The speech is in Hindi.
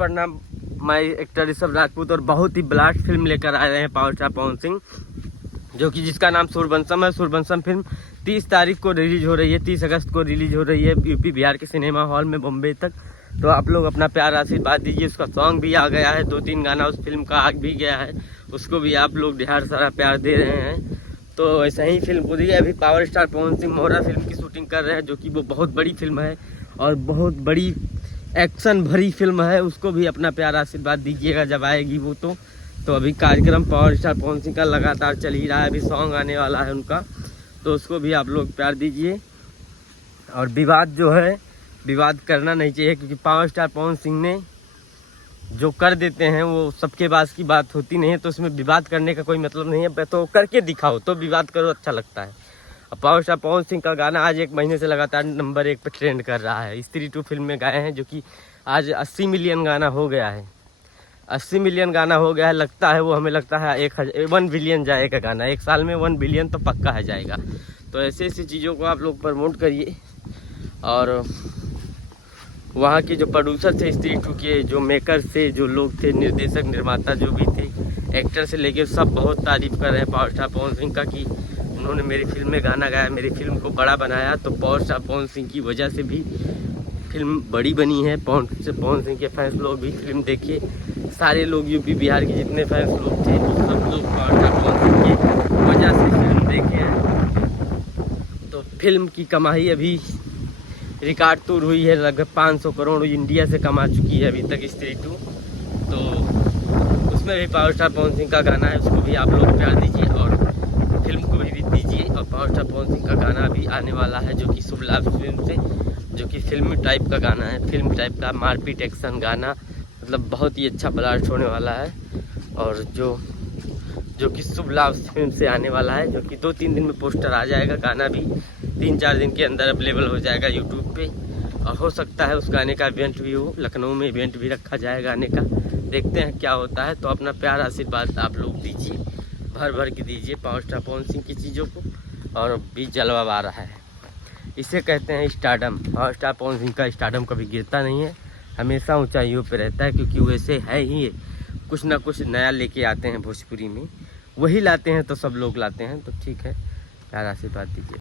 प्रणाम। मैं एक्टर ऋषभ राजपूत और बहुत ही ब्लास्ट फिल्म लेकर आए हैं पावर स्टार पवन सिंह, जो कि जिसका नाम सूर्यवंशम है। सूर्यवंशम फिल्म 30 तारीख को रिलीज हो रही है, 30 अगस्त को रिलीज हो रही है यूपी बिहार के सिनेमा हॉल में बॉम्बे तक। तो आप लोग अपना प्यार आशीर्वाद दीजिए। उसका सॉन्ग भी आ गया है, 2-3 गाना उस फिल्म का आ भी गया है, उसको भी आप लोग ढेर सारा प्यार दे रहे हैं। तो ऐसा ही फिल्म पूरी है। अभी पावर स्टार पवन सिंह मोहरा फिल्म की शूटिंग कर रहे हैं, जो कि वो बहुत बड़ी फिल्म है और बहुत बड़ी एक्शन भरी फिल्म है। उसको भी अपना प्यार आशीर्वाद दीजिएगा जब आएगी वो। तो अभी कार्यक्रम पावर स्टार पवन सिंह का लगातार चल ही रहा है, अभी सॉन्ग आने वाला है उनका, तो उसको भी आप लोग प्यार दीजिए। और विवाद जो है, विवाद करना नहीं चाहिए, क्योंकि पावर स्टार पवन सिंह ने जो कर देते हैं वो सबके पास की बात होती नहीं है। तो उसमें विवाद करने का कोई मतलब नहीं है, तो करके दिखाओ तो विवाद करो, अच्छा लगता है। अब पावर स्टार पवन सिंह का गाना आज 1 महीने से लगातार नंबर 1 पर ट्रेंड कर रहा है। स्त्री 2 फिल्म में गाए हैं, जो कि आज 80 मिलियन गाना हो गया है। 80 मिलियन गाना हो गया है। लगता है वो, हमें लगता है 1 बिलियन जाएगा गाना, 1 साल में 1 बिलियन तो पक्का है जाएगा। तो ऐसी ऐसी चीज़ों को आप लोग प्रमोट करिए। और वहाँ के जो प्रोड्यूसर थे स्त्री 2 के, जो मेकर थे, जो लोग थे, निर्देशक निर्माता जो भी थे, एक्टर से लेके सब बहुत तारीफ़ कर रहे हैं पावर स्टार पवन सिंह का, कि उन्होंने मेरी फिल्म में गाना गाया, मेरी फिल्म को बड़ा बनाया। तो पावर स्टार पवन सिंह की वजह से भी फिल्म बड़ी बनी है। पवन सिंह के फैंस लोग भी फिल्म देखिए, सारे लोग यूपी बिहार के जितने फैंस लोग थे वो सब लोग पावर स्टार पवन सिंह की वजह से फिल्म देखे हैं। तो फिल्म की कमाई अभी रिकॉर्ड तोड़ हुई है, लगभग 500 करोड़ इंडिया से कमा चुकी है अभी तक स्त्री 2। तो उसमें भी पावर स्टार पवन सिंह का गाना है, उसको भी आप लोग प्यार दीजिए और फिल्म को भी दीजिए। और पावर स्टार पवन सिंह का गाना भी आने वाला है, जो कि शुभ लाभ फिल्म से, जो कि फिल्मी टाइप का गाना है, फिल्म टाइप का मारपीट एक्शन गाना, मतलब बहुत ही अच्छा ब्लास्ट होने वाला है। और जो कि शुभ लाभ फिल्म से आने वाला है, जो कि 2-3 दिन में पोस्टर आ जाएगा। गाना भी 3-4 दिन के अंदर अवेलेबल हो जाएगा यूट्यूब पे। और हो सकता है उस गाने का इवेंट भी हो, लखनऊ में इवेंट भी रखा जाए गाने का। देखते हैं क्या होता है। तो अपना प्यार आशीर्वाद आप लोग दीजिए, भर भर के दीजिए पावर स्टार पवन सिंह की चीज़ों को। और भी जलवा आ रहा है, इसे कहते हैं stardom. Power star Pawan Singh का स्टारडम कभी गिरता नहीं है, हमेशा ऊंचाइयों पे रहता है, क्योंकि वैसे है ही, कुछ ना कुछ नया लेके आते हैं भोजपुरी में, वही लाते हैं तो सब लोग लाते हैं। तो ठीक है, प्यार आशीर्वाद दीजिए।